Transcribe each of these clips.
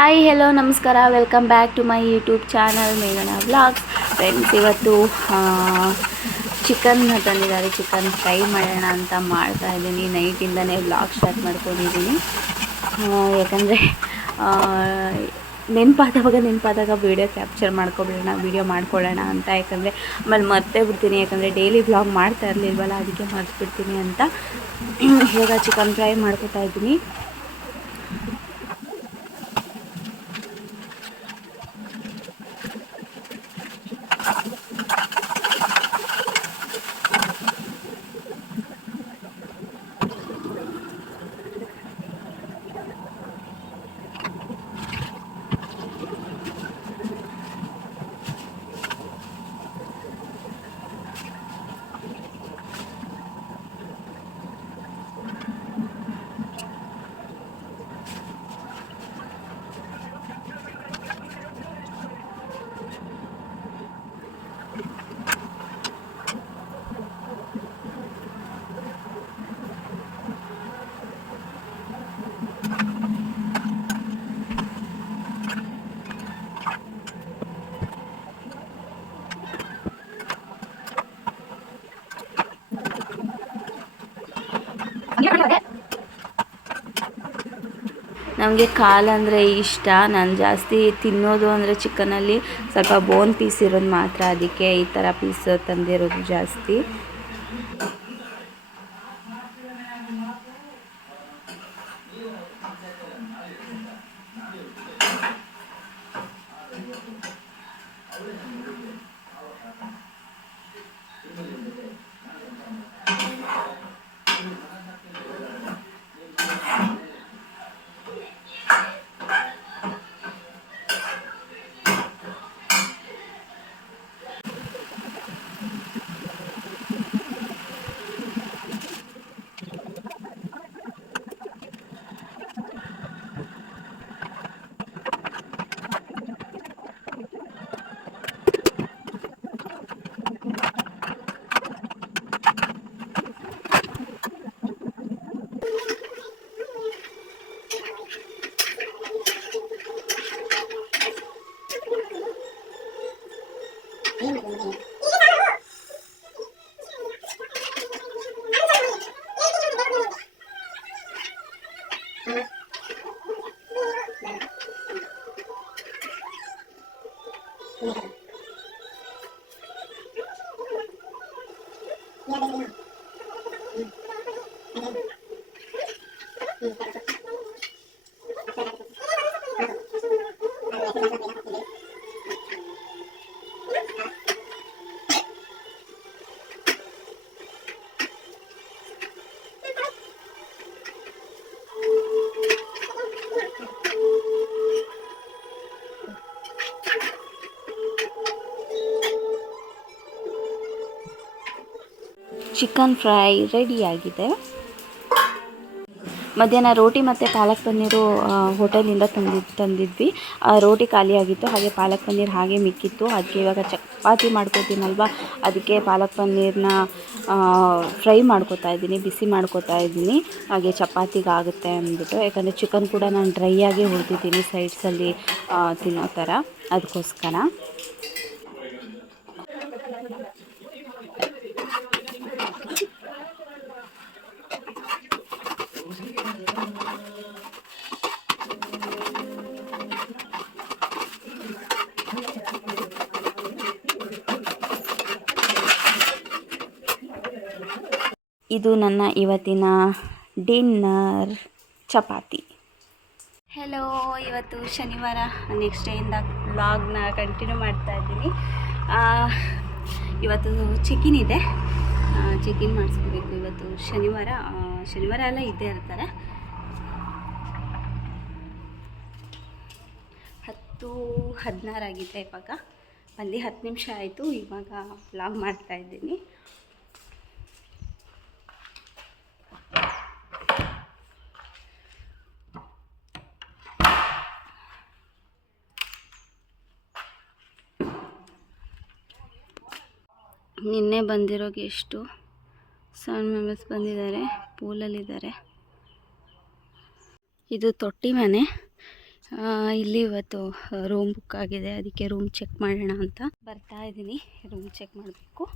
Hi hello ನಮಸ್ಕಾರ. Welcome back to my YouTube channel ಮೇಘನಾ vlogs friends ಇವತ್ತು chicken ತಂದಿದ್ದಾರೆ. ಚಿಕನ್ ಫ್ರೈ ಮಾಡೋಣ ಅಂತ ಮಾಡ್ತಾ ಇದ್ದೀನಿ. ನೈಟಿಂದನೇ ವ್ಲಾಗ್ ಸ್ಟಾರ್ಟ್ ಮಾಡ್ಕೊಂಡಿದ್ದೀನಿ. ಯಾಕಂದರೆ ನೆನಪಾದವಾಗ ನೆನಪಾದಾಗ ವೀಡಿಯೋ ಕ್ಯಾಪ್ಚರ್ ಮಾಡ್ಕೊಬಿಡೋಣ ವೀಡಿಯೋ ಮಾಡ್ಕೊಳ್ಳೋಣ ಅಂತ. ಯಾಕಂದರೆ, ಆಮೇಲೆ ಮರ್ತೇ ಬಿಡ್ತೀನಿ. ಯಾಕಂದರೆ ಡೈಲಿ ವ್ಲಾಗ್ ಮಾಡ್ತಾ ಇರಲಿಲ್ವಲ್ಲ, ಅದಕ್ಕೆ ಮರ್ತು ಬಿಡ್ತೀನಿ ಅಂತ. ಇವಾಗ ಚಿಕನ್ ಫ್ರೈ ಮಾಡ್ಕೊತಾ ಇದ್ದೀನಿ. ನಮಗೆ ಅಂದರೆ ಇಷ್ಟ, ನಾನು ಜಾಸ್ತಿ ತಿನ್ನೋದು ಅಂದರೆ ಚಿಕನಲ್ಲಿ ಸ್ವಲ್ಪ ಬೋನ್ ಪೀಸ್ ಇರೋದು ಮಾತ್ರ, ಅದಕ್ಕೆ ಈ ಥರ ಪೀಸ್ ತಂದಿರೋದು ಜಾಸ್ತಿ. ಚಿಕನ್ ಫ್ರೈ ರೆಡಿಯಾಗಿದೆ. ಮಧ್ಯಾಹ್ನ ರೋಟಿ ಮತ್ತು ಪಾಲಕ್ ಪನ್ನೀರು ಹೋಟೆಲಿಂದ ತಂದಿ, ತಂದಿದ್ವಿ. ಆ, ರೋಟಿ ಖಾಲಿಯಾಗಿತ್ತು ಹಾಗೆ ಪಾಲಕ್ ಪನ್ನೀರ್ ಹಾಗೆ ಮಿಕ್ಕಿತ್ತು. ಅದಕ್ಕೆ ಇವಾಗ ಚಪಾತಿ ಮಾಡ್ಕೋತೀನಲ್ವ? ಅದಕ್ಕೆ ಪಾಲಕ್ ಪನ್ನೀರನ್ನ ಫ್ರೈ ಮಾಡ್ಕೋತಾ ಇದ್ದೀನಿ, ಬಿಸಿ ಮಾಡ್ಕೋತಾ ಇದ್ದೀನಿ. ಹಾಗೆ ಚಪಾತಿಗೆ ಆಗುತ್ತೆ ಅಂದ್ಬಿಟ್ಟು. ಯಾಕಂದರೆ ಚಿಕನ್ ಕೂಡ ನಾನು ಡ್ರೈ ಆಗಿ ಹುರಿದಿದ್ದೀನಿ ಸೈಡ್ಸಲ್ಲಿ ತಿನ್ನೋ ಥರ. ಅದಕ್ಕೋಸ್ಕರ ಇದು ನನ್ನ ಇವತ್ತಿನ ಡಿನ್ನರ್ ಚಪಾತಿ. ಹೆಲೋ ಇವತ್ತು ಶನಿವಾರ. ನೆಕ್ಸ್ಟ್ ಡೇಯಿಂದ ವ್ಲಾಗ್ನ ಕಂಟಿನ್ಯೂ ಮಾಡ್ತಾ ಇದ್ದೀನಿ. ಇವತ್ತು ಚಿಕನ್ ಇದೆ. ಚಿಕಿನ್ ಮಾಡಿಸ್ಕೋಬೇಕು ಇವತ್ತು ಶನಿವಾರ. ಶನಿವಾರ ಎಲ್ಲ ಇದ್ದೇ ಇರ್ತಾರೆ. ಹತ್ತು ಹದಿನಾರಾಗಿದೆ ಇವಾಗ. ಬಂದು ಹತ್ತು ನಿಮಿಷ ಆಯಿತು. ಇವಾಗ ವ್ಲಾಗ್ ಮಾಡ್ತಾ ನಿನ್ನೆ ಬಂದಿರೋ ಗೆಸ್ಟು ಸೆವೆನ್ ಮೆಂಬರ್ಸ್ ಬಂದಿದ್ದಾರೆ, ಪೂಲಲ್ಲಿದ್ದಾರೆ. ಇದು ತೊಟ್ಟಿ ಮನೆ. ಇಲ್ಲಿ ಇವತ್ತು ರೂಮ್ ಬುಕ್ ಆಗಿದೆ, ಅದಕ್ಕೆ ರೂಮ್ ಚೆಕ್ ಮಾಡೋಣ ಅಂತ. ಬರ್ತಾ ಇದ್ದೀನಿ ರೂಮ್ ಚೆಕ್ ಮಾಡಬೇಕು.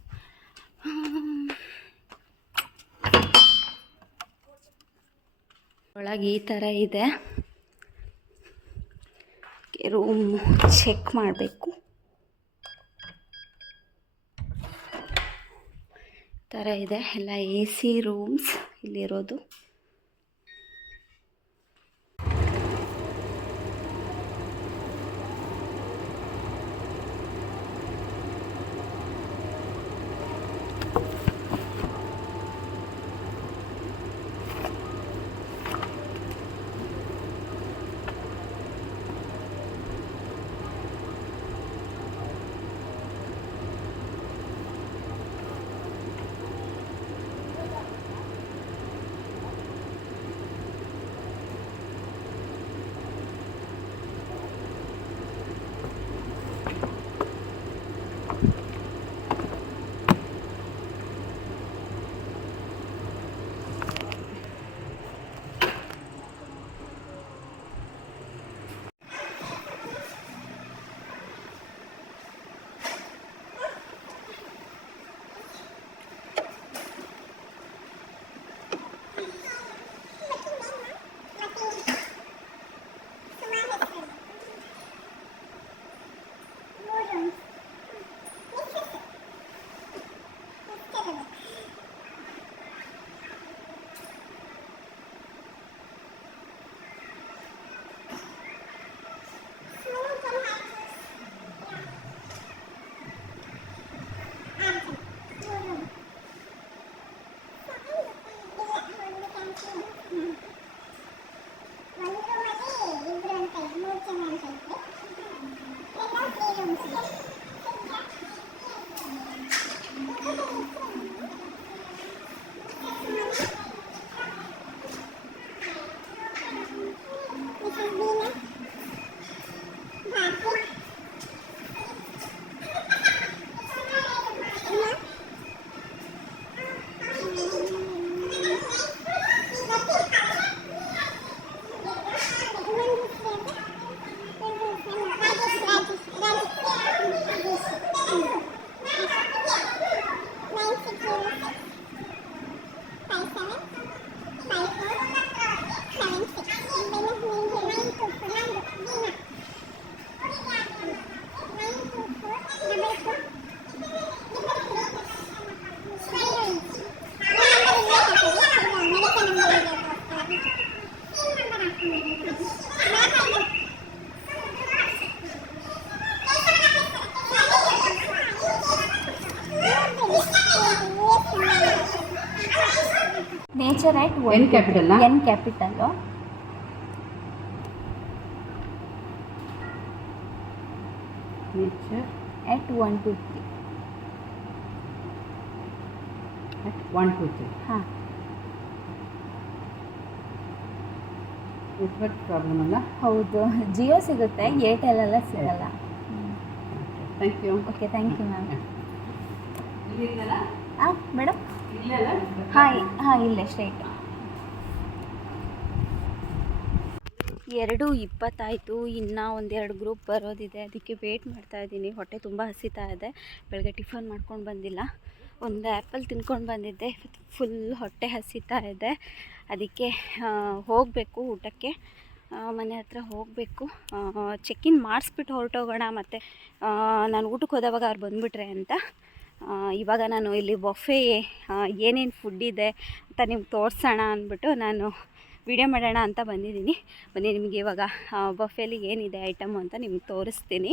ಒಳಗೆ ಈ ಥರ ಇದೆ. ರೂಮ್ ಚೆಕ್ ಮಾಡಬೇಕು. ಥರ ಇದೆ. ಎಲ್ಲ ಎ ಸಿ ರೂಮ್ಸ್ ಇಲ್ಲಿರೋದು. Nature capital? N capital at one two three at one two three ಹಾಂ. ನೆಟ್ವರ್ಕ್ ಪ್ರಾಬ್ಲಮ್ ಅಲ್ಲ? ಹೌದು. ಜಿಯೋ ಸಿಗುತ್ತೆ ಏರ್ಟೆಲ್ ಎಲ್ಲ ಸಿಗಲ್ಲ. Thank you okay thank you ma'am ಹಾಂ ಮೇಡಮ್ ಹಾಂ ಹಾಂ ಇಲ್ಲೇ ಸ್ಟ್ರೈಟ್ ಎರಡು ಇಪ್ಪತ್ತಾಯಿತು. ಇನ್ನು ಒಂದೆರಡು ಗ್ರೂಪ್ ಬರೋದಿದೆ. ಅದಕ್ಕೆ ವೇಟ್ ಮಾಡ್ತಾ ಇದ್ದೀನಿ. ಹೊಟ್ಟೆ ತುಂಬ ಹಸಿತಾ ಇದೆ. ಬೆಳಗ್ಗೆ ಟಿಫನ್ ಮಾಡ್ಕೊಂಡು ಬಂದಿಲ್ಲ. ಒಂದು ಆ್ಯಪಲ್ ತಿನ್ಕೊಂಡು ಬಂದಿದ್ದೆ. ಫುಲ್ ಹೊಟ್ಟೆ ಹಸಿತಾ ಇದೆ. ಅದಕ್ಕೆ ಹೋಗಬೇಕು ಊಟಕ್ಕೆ. ಮನೆ ಹತ್ರ ಹೋಗಬೇಕು. ಚೆಕ್ ಇನ್ ಮಾಡಿಸ್ಬಿಟ್ಟು ಹೊರಟೋಗೋಣ ಮತ್ತು. ನಾನು ಊಟಕ್ಕೆ ಹೋದವಾಗ ಅವ್ರು ಬಂದುಬಿಟ್ರೆ ಅಂತ. ಇವಾಗ ನಾನು ಇಲ್ಲಿ ಬೊಫೆ ಏನೇನು ಫುಡ್ ಇದೆ ಅಂತ ನಿಮ್ಗೆ ತೋರಿಸೋಣ ಅಂದ್ಬಿಟ್ಟು ನಾನು ವಿಡಿಯೋ ಮಾಡೋಣ ಅಂತ ಬಂದಿದ್ದೀನಿ. ಬನ್ನಿ, ನಿಮಗೆ ಇವಾಗ ಬಫೆಲಿ ಏನಿದೆ ಐಟಮು ಅಂತ ನಿಮ್ಗೆ ತೋರಿಸ್ತೀನಿ.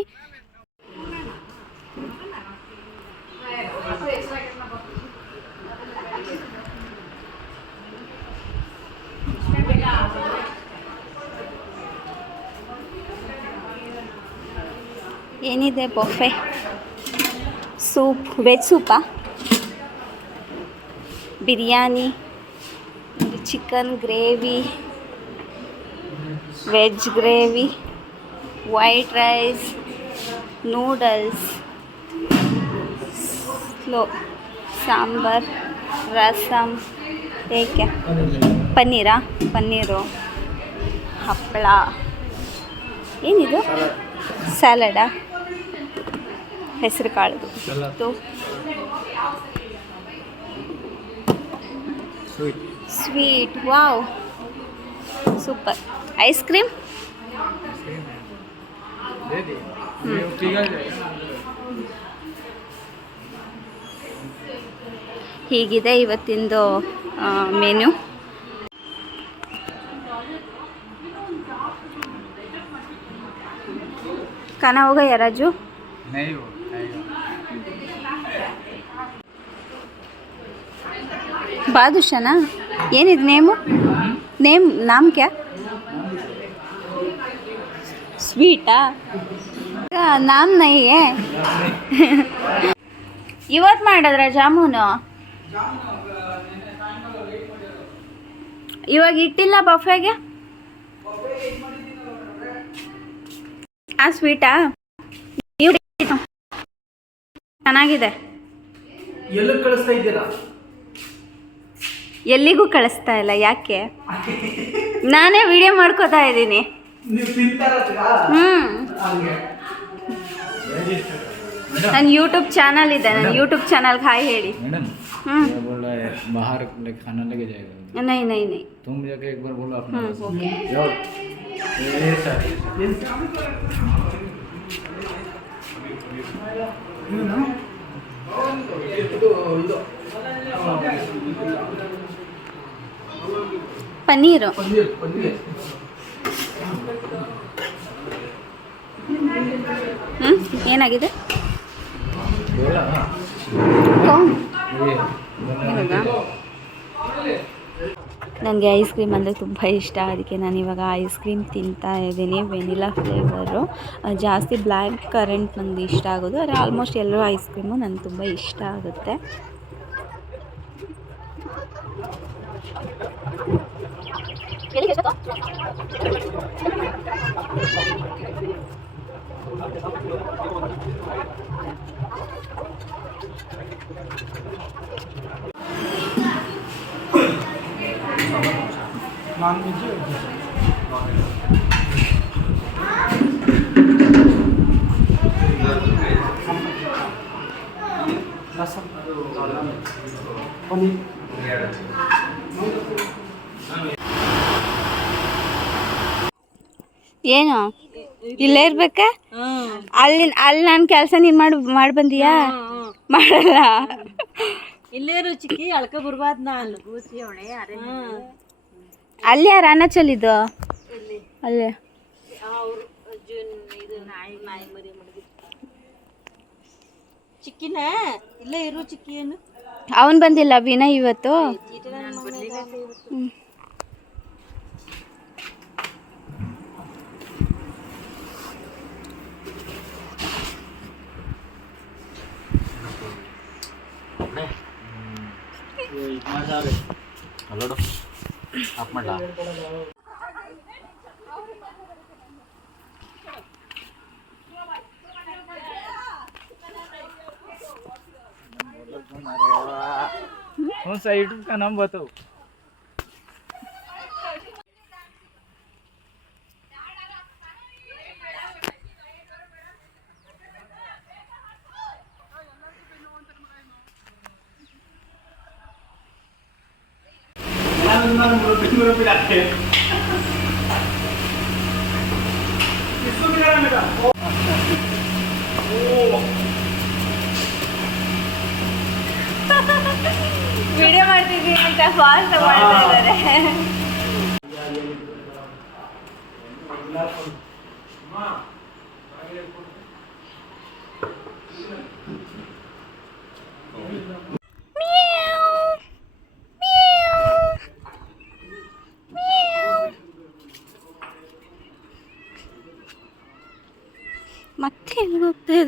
ಏನಿದೆ buffet? Soup, veg Supa? Biryani? Chicken gravy veg gravy white rice noodles slow sambar rasam ಏಕೆ? ಪನ್ನೀರಾ ಪನ್ನೀರು ಹಪ್ಪಳ. ಏನಿದು? ಸ್ಯಾಲಡಾ ಹೆಸರು ಕಾಳು sweet wow super ice cream ಹೀಗಿದೆ ಇವತ್ತಿಂದು ಮೆನು ಕನ ಹೋಗ ಯಾರಾಜು नहीं वो खाएगा ಬಾದುಷನಾ ಏನಿದು ನೇಮು? ನೇಮ್ ನಾಮ್ ಕ್ಯಾ? ಸ್ವೀಟಾ? ನಾಮ್ ನೈ ಹೈ. ಇವತ್ತು ಮಾಡಿದ್ರ ಜಾಮೂನು? ಇವಾಗ ಇಟ್ಟಿಲ್ಲ ಬಫೆಗೆ? ಆ ಸ್ವೀಟಾ? ಚೆನ್ನಾಗಿದೆ. ಎಲ್ಲ ಕಳಿಸ್ತಾ ಇದ್ದೀರಾ? ಎಲ್ಲಿಗೂ ಕಳಿಸ್ತಾ ಇಲ್ಲ ಯಾಕೆ? ನಾನೇ ವಿಡಿಯೋ ಮಾಡ್ಕೋತಾ ಇದ್ದೀನಿ. ನನ್ನ ಯೂಟ್ಯೂಬ್ ಚಾನಲ್ ಇದೆ ನನ್ನ ಯೂಟ್ಯೂಬ್ ಚಾನಲ್ ಹಾಯ್ ಹೇಳಿ. ಹ್ಞೂ बाहर खाना तुम एक बार बोलो ಪನ್ನೀರು. ಹ್ಞೂ ಏನಾಗಿದೆ? ನನಗೆ ಐಸ್ ಕ್ರೀಮ್ ಅಂದರೆ ತುಂಬ ಇಷ್ಟ, ಅದಕ್ಕೆ ನಾನು ಇವಾಗ ಐಸ್ ಕ್ರೀಮ್ ತಿಂತಾ ಇದ್ದೀನಿ, ವೆನಿಲಾ ಫ್ಲೇವರು. ಜಾಸ್ತಿ ಬ್ಲ್ಯಾಕ್ ಕರೆಂಟ್ ನನಗೆ ಇಷ್ಟ ಆಗೋದು, ಆದರೆ ಆಲ್ಮೋಸ್ಟ್ ಎಲ್ಲರೂ ಐಸ್ ಕ್ರೀಮು ನನಗೆ ತುಂಬ ಇಷ್ಟ ಆಗುತ್ತೆ. ನಾನ್ ವೆಜ್ ರಸಂ ಪನ್ನೀರ್ ಏನು ಇಲ್ಲೇ ಇರ್ಬೇಕಾ? ಅಲ್ಲಿ ಅಲ್ಲಿ ನಾನು ಕೆಲಸ ನೀನು ಮಾಡಿ ಮಾಡಿ ಬಂದಿಯಾ? ಮಾಡಲ್ಲ. ಇಲ್ಲೇ ರುಚಿಕಿ ಅಳ್ಕ ಬರ್ಬಾರ್ದು ನಾನು ಅಲ್ಲಿ ಯಾರು ಅನ್ನ ಅಲ್ಲೇ. ಇದು ನಾಯಿ ನಾಯಿ ಮರಿ ಮಾಡಿದ್ರು ಚಿಕ್ಕಿನ ಇಲ್ಲೇ ಇರು ಚಿಕ್ಕಿ ಏನು? ಅವನು ಬಂದಿಲ್ಲ ವಿನಯ್ ಇವತ್ತು. ಹ್ಮ್. ಹಲೋಡು ಆಫ್ ಮಾಡಲ कौन सा यूट्यूब का नाम बताओ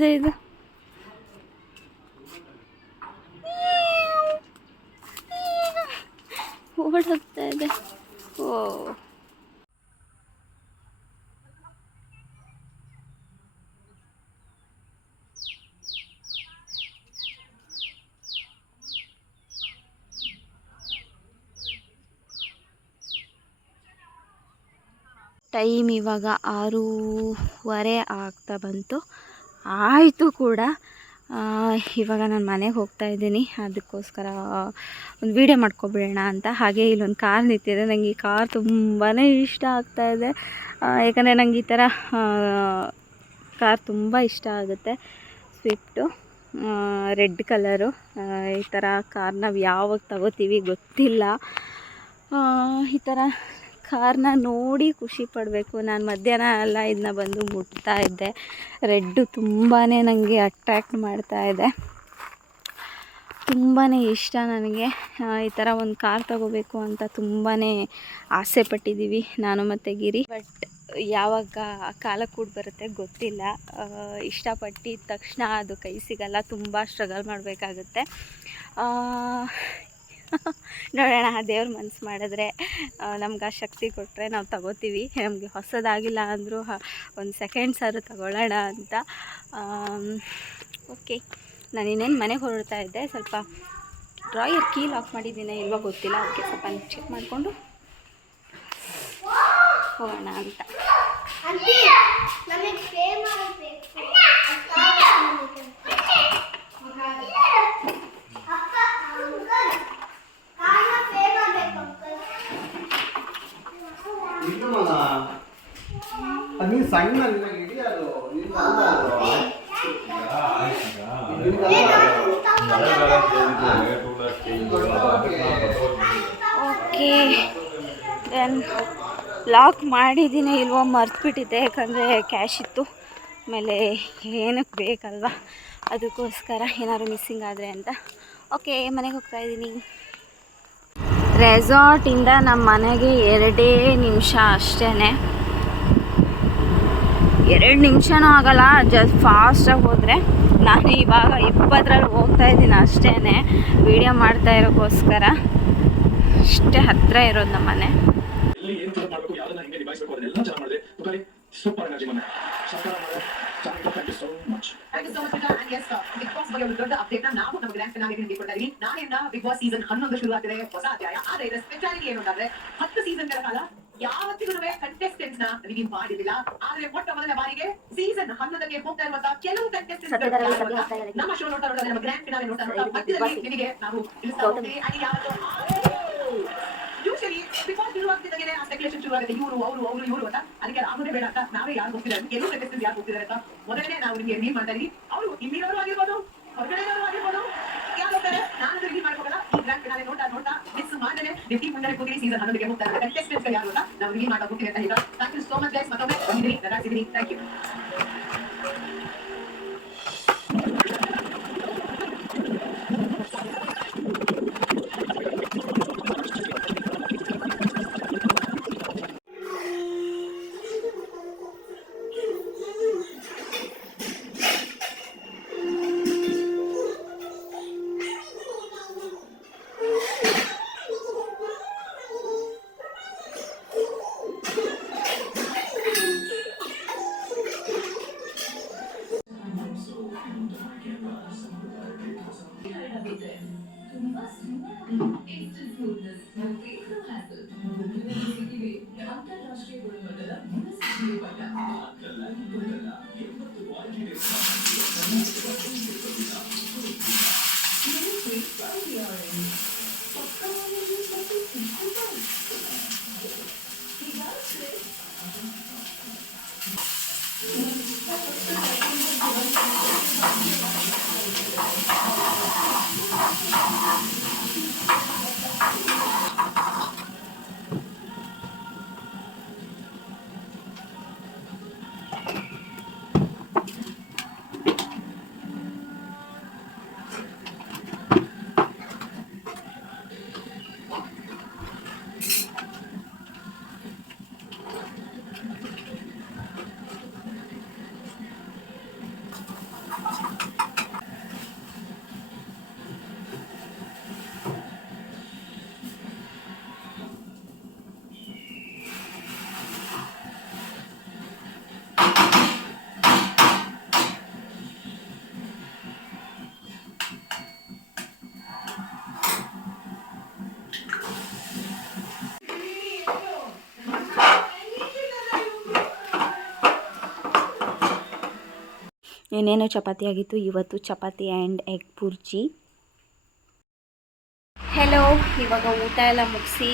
ಇದೆ ಇದು. ಓಡೋಗ್ತಾ ಇದೆ. ಓ. ಟೈಮ್ ಇವಾಗ ಆರೂವರೆ ಆಗ್ತಾ ಬಂತು. ಆಯಿತು ಕೂಡ. ಇವಾಗ ನಾನು ಮನೆಗೆ ಹೋಗ್ತಾ ಇದ್ದೀನಿ. ಅದಕ್ಕೋಸ್ಕರ ಒಂದು ವೀಡಿಯೋ ಮಾಡ್ಕೊಬಿಡೋಣ ಅಂತ. ಹಾಗೆ ಇಲ್ಲೊಂದು ಕಾರ್ ನಿಂತಿದೆ. ನನಗೆ ಈ ಕಾರ್ ತುಂಬಾ ಇಷ್ಟ ಆಗ್ತಾ ಇದೆ. ಯಾಕಂದರೆ ನನಗೆ ಈ ಥರ ಕಾರ್ ತುಂಬ ಇಷ್ಟ ಆಗುತ್ತೆ. Swift red colour. ಈ ಥರ ಕಾರ್ ನಾವು ಯಾವಾಗ ತಗೋತೀವಿ ಗೊತ್ತಿಲ್ಲ. ಈ ಥರ ಕಾರ್ನ ನೋಡಿ ಖುಷಿ ಪಡಬೇಕು. ನಾನು ಮಧ್ಯಾಹ್ನ ಎಲ್ಲ ಇದನ್ನ ಬಂದು ಮುಟ್ತಾ ಇದ್ದೆ. ರೆಡ್ಡು ತುಂಬಾ ನನಗೆ ಅಟ್ರ್ಯಾಕ್ಟ್ ಮಾಡ್ತಾ ಇದೆ. ತುಂಬಾ ಇಷ್ಟ ನನಗೆ. ಈ ಥರ ಒಂದು ಕಾರ್ ತಗೋಬೇಕು ಅಂತ ತುಂಬಾ ಆಸೆ ಪಟ್ಟಿದ್ದೀವಿ ನಾನು ಮತ್ತು ಗಿರಿ. ಬಟ್ ಯಾವಾಗ ಕಾಲ ಕೂಡ ಬರುತ್ತೆ ಗೊತ್ತಿಲ್ಲ. ಇಷ್ಟಪಟ್ಟಿದ ತಕ್ಷಣ ಅದು ಕೈ ಸಿಗಲ್ಲ. ತುಂಬ ಸ್ಟ್ರಗಲ್ ಮಾಡಬೇಕಾಗುತ್ತೆ. ನೋಡೋಣ ದೇವ್ರ ಮನ್ಸು ಮಾಡಿದ್ರೆ ನಮ್ಗೆ ಆ ಶಕ್ತಿ ಕೊಟ್ಟರೆ ನಾವು ತಗೋತೀವಿ ನಮಗೆ ಹೊಸದಾಗಿಲ್ಲ ಅಂದರೂ ಒಂದು ಸೆಕೆಂಡ್ಸ್ ಸಾರು ತಗೊಳ್ಳೋಣ ಅಂತ ಓಕೆ ನಾನು ಇನ್ನೇನು ಮನೆಗೆ ಹೊರಡ್ತಾ ಇದ್ದೆ ಸ್ವಲ್ಪ ಡ್ರಾಯರ್ ಕೀ ಲಾಕ್ ಮಾಡಿದ್ದೀನಿ ಇಲ್ವೋ ಗೊತ್ತಿಲ್ಲ ಅದಕ್ಕೆ ಸ್ವಲ್ಪ ಚೆಕ್ ಮಾಡಿಕೊಂಡು ಹೋಗೋಣ ಅಂತ ನಮಗೆ ಪೇ ಮಾಡಬೇಕು ಅಕ್ಕ ಅಂಕಲ್ ಕಾರಣ ಪೇ ಮಾಡಬೇಕು ಅಂಕಲ್ ಇದು ಮಗ ಅದು ನೀನು ಓಕೆ. ದೆನ್ ಲಾಕ್ ಮಾಡಿದ್ದೀನಿ, ಇಲ್ವೋ ಮರ್ತ್ಬಿಟ್ಟಿದ್ದೆ, ಯಾಕಂದರೆ ಕ್ಯಾಶ್ ಇತ್ತು. ಆಮೇಲೆ ಏನಕ್ಕೆ ಬೇಕಲ್ವ? ಅದಕ್ಕೋಸ್ಕರ ಏನಾದ್ರು ಮಿಸ್ಸಿಂಗ್ ಆದರೆ ಅಂತ. ಓಕೆ ಮನೆಗೆ ಹೋಗ್ತಾ ಇದ್ದೀನಿ. ರೆಸಾರ್ಟಿಂದ ನಮ್ಮ ಮನೆಗೆ ಎರಡೇ ನಿಮಿಷ ಅಷ್ಟೇ ಎರಡು ನಿಮಿಷನೂ ಆಗಲ್ಲ ಜಸ್ಟ್ ಫಾಸ್ಟಾಗಿ ಹೋದರೆ. ನಾನು ಇವಾಗ ಇಪ್ಪತ್ತರಲ್ಲಿ ಹೋಗ್ತಾ ಇದ್ದೀನಿ ಅಷ್ಟೇ ವೀಡಿಯೋ ಮಾಡ್ತಾ ಇರೋಕ್ಕೋಸ್ಕರ. ಅಷ್ಟೇ ಹತ್ತಿರ ಇರೋದು ನಮ್ಮ ಮನೆ. ದೊಡ್ಡ ಅಪ್ಡೇಟ್ ನಾವು ನಮ್ಮ ಗ್ರ್ಯಾಂಡ್ ಇದೀವಿ ನಾಳೆಯಿಂದ ಬಿಗ್ ಬಾಸ್ ಸೀಸನ್ ಹನ್ನೊಂದು ಶುರು ಆಗ್ತಿದೆ ಹೊಸ ಅಧ್ಯಾಯ. ಆದ್ರೆ ಇದರ ಸ್ಪೆಷಾಲಿಟಿ ಏನು ಅಂತಂದ್ರೆ ಹತ್ತು ಸೀಸನ್ಗಳ ಕಾಲ ಯಾವತ್ತಿಗೂ ಕಂಟೆಸ್ಟೆಂಟ್ನ ರಿವೀವ್ ಮಾಡಿದಿಲ್ಲ. ಆದ್ರೆ ಮೊಟ್ಟ ಮೊದಲ ಬಾರಿಗೆ ಸೀಸನ್ ಹನ್ನೊಂದಕ್ಕೆ ಹೋಗ್ತಾ ಇರುವಂತಹ ಕೆಲವು ಕಂಟೆಸ್ಟೆಂಟ್ ನಮ್ಮ ಶೋ ನೋಡ್ತಾ ನೋಡ್ತಾ ನಮ್ಮ ಗ್ರ್ಯಾಂಡ್ ಫಿನಾಲೆ ನೋಡ್ತಾ ನೋಡ್ತಾ ಮಧ್ಯದಲ್ಲಿ ನಿಮಗೆ ನಾವು ತಿಳಿಸ್ತಾ ಹೋಗ್ತೀವಿ. ಅಲ್ಲಿ ಯಾವತ್ತು ಯೂಶಲಿ ಬಿಫೋರ್ ಬಾಸ್ ಶುರುವಾಗ್ತಿದ್ದಾಗೆ ಆ ಸ್ಪೆಕ್ಯುಲೇಷನ್ ಶುರು ಆಗುತ್ತೆ. ಇವರು ಅವರು ಅವರು ಇವರು ಅಂತ. ಅದಕ್ಕೆ ಆಗೋದೇ ಬೇಡ ಅಂತ ನಾವೇ ಯಾರು ಹೋಗ್ತಿದ್ದಾರೆ ಕೆಲವು ಕಂಟೆಸ್ಟೆಂಟ್ ಯಾರು ಹೋಗ್ತಿದ್ದಾರೆ ಅಂತ ಮೊದಲನೇ ನಾವು ನಿಮಗೆ ರಿವೀಲ್ ಮಾಡ್ತಾ ಇದೀವಿ ಅವರು ಇಲ್ಲಿರೋರು ಆಗಿರ್ಬೋದು ಹೊರಗಡೆಯವರು ಆಗಿರ್ಬೋದು. ಯಾರು ಹೋಗ್ತಾರೆ? ನಾನು ರಿವೀಲ್ ಮಾಡ್ಕೋಲ್ಲ ಈ ಗ್ರ್ಯಾಂಡ್ ಫಿನಾಲೆ ನೋಡ್ತಾ ನೋಡ್ತಾ ಮಿಸ್ ಟೀಮ್ ಮುಂದೆ ಕೂತಿ ಸೀಸನ್ ಹನ್ನೊಂದಿಗೆ ಹೋಗ್ತಾರೆ ಕಂಟೆಸ್ಟೆಂಟ್ಸ್ ಯಾರು ನಾವು ರಿವೀಲ್ ಮಾಡ್ತಾ ಹೋಗ್ತೀವಿ thank you so much guys ಮತ್ತೊಮ್ಮೆ ಬಂದಿದ್ದೀರಿ ಥ್ಯಾಂಕ್ ಯು ಇನ್ನೇನು ಚಪಾತಿ ಆಗಿತ್ತು? ಇವತ್ತು chapati and egg bhurji hello ಇವಾಗ ಊಟ ಎಲ್ಲ ಮುಗಿಸಿ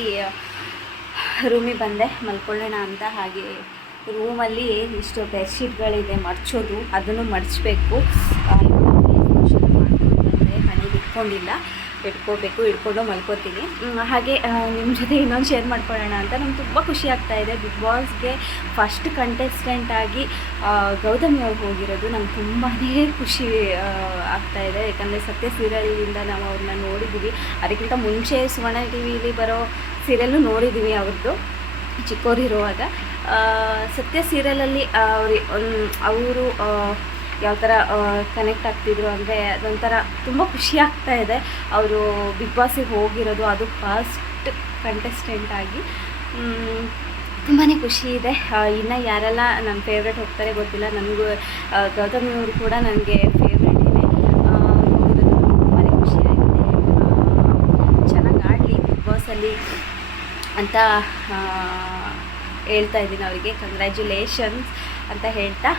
ರೂಮಿಗೆ ಬಂದೆ, ಮಲ್ಕೊಳ್ಳೋಣ ಅಂತ. ಹಾಗೆ ರೂಮಲ್ಲಿ ಇಷ್ಟು ಬೆಡ್ಶೀಟ್ಗಳಿದೆ ಮಡ್ಚೋದು ಅದನ್ನು ಮಡಚಬೇಕು ಮನೆಗೆ ಇಟ್ಕೊಂಡಿಲ್ಲ. ಇಟ್ಕೋಬೇಕು, ಇಟ್ಕೊಂಡು ಮಲ್ಕೋತೀನಿ. ಹಾಗೆ ನಿಮ್ಮ ಜೊತೆ ಇನ್ನೊಂದು ಶೇರ್ ಮಾಡ್ಕೊಳ್ಳೋಣ ಅಂತ ನಮ್ಗೆ ತುಂಬ ಖುಷಿ ಆಗ್ತಾ ಇದೆ. ಬಿಗ್ ಬಾಸ್ಗೆ ಫಸ್ಟ್ ಕಂಟೆಸ್ಟೆಂಟ್ ಆಗಿ ಗೌತಮಿ ಅವ್ರು ಹೋಗಿರೋದು ನಂಗೆ ತುಂಬಾ ಖುಷಿ ಆಗ್ತಾ ಇದೆ. ಯಾಕಂದರೆ ಸತ್ಯ ಸೀರಿಯಲಿಂದ ನಾವು ಅವ್ರನ್ನ ನೋಡಿದ್ದೀವಿ ಅದಕ್ಕಿಂತ ಮುಂಚೆ ಸುವರ್ಣ ಟಿ ವಿಲಿ ಬರೋ ಸೀರಿಯಲ್ಲು ನೋಡಿದ್ದೀವಿ ಅವ್ರದ್ದು ಚಿಕ್ಕವರಿರುವಾಗ ಇರುವಾಗ. ಸತ್ಯ ಸೀರಿಯಲಲ್ಲಿ ಅವ್ರಿ, ಅವರು ಯಾವ ಥರ ಕನೆಕ್ಟ್ ಆಗ್ತಿದ್ರು ಅಂದರೆ ಅದೊಂಥರ ತುಂಬ ಖುಷಿ ಆಗ್ತಾ ಇದೆ. ಅವರು ಬಿಗ್ ಬಾಸಿಗೆ ಹೋಗಿರೋದು ಅದು ಫಸ್ಟ್ ಕಂಟೆಸ್ಟೆಂಟ್ ಆಗಿ. ತುಂಬಾ ಖುಷಿ ಇದೆ. ಇನ್ನು ಯಾರೆಲ್ಲ ನನ್ನ ಫೇವ್ರೆಟ್ ಹೋಗ್ತಾರೆ ಗೊತ್ತಿಲ್ಲ. ನನಗೂ ಗೌತಮ್ ಇವರು ಕೂಡ ನನಗೆ ಫೇವ್ರೆಟ್ ಇದೆ. ತುಂಬಾ ಖುಷಿಯಾಗಿದೆ ಚೆನ್ನಾಗಿ ಆಡಲಿ ಬಿಗ್ ಬಾಸಲ್ಲಿ ಅಂತ ಹೇಳ್ತಾ ಇದ್ದೀನಿ ಅವರಿಗೆ. ಕಂಗ್ರ್ಯಾಚುಲೇಷನ್ಸ್ ಅಂತ ಹೇಳ್ತಾ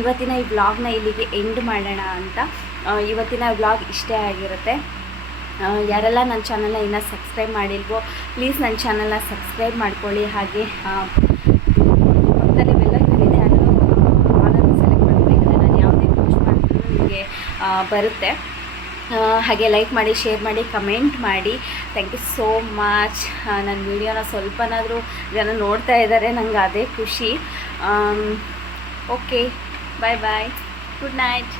ಇವತ್ತಿನ ಈ ವ್ಲಾಗ್ನ ಇಲ್ಲಿಗೆ ಎಂಡ್ ಮಾಡೋಣ ಅಂತ. ಇವತ್ತಿನ ವ್ಲಾಗ್ ಇಷ್ಟೇ ಆಗಿರುತ್ತೆ. ಯಾರೆಲ್ಲ ನನ್ನ ಚಾನಲ್ನ ಇನ್ನೂ ಸಬ್ಸ್ಕ್ರೈಬ್ ಮಾಡಿಲ್ವೋ ಪ್ಲೀಸ್ ನನ್ನ ಚಾನಲ್ನ ಸಬ್ಸ್ಕ್ರೈಬ್ ಮಾಡ್ಕೊಳ್ಳಿ. ಹಾಗೆ ನಾನು ಯಾವುದೇ ಪೋಸ್ಟ್ ಮಾಡಿದ್ರು ನಿಮಗೆ ಬರುತ್ತೆ. ಹಾಗೆ ಲೈಕ್ ಮಾಡಿ ಶೇರ್ ಮಾಡಿ ಕಮೆಂಟ್ ಮಾಡಿ. ಥ್ಯಾಂಕ್ ಯು ಸೋ ಮಚ್ ನನ್ನ ವೀಡಿಯೋನ ಸ್ವಲ್ಪನಾದರೂ ಜನ ನೋಡ್ತಾ ಇದ್ದಾರೆ ನನಗೆ ಅದೇ ಖುಷಿ. okay bye bye good night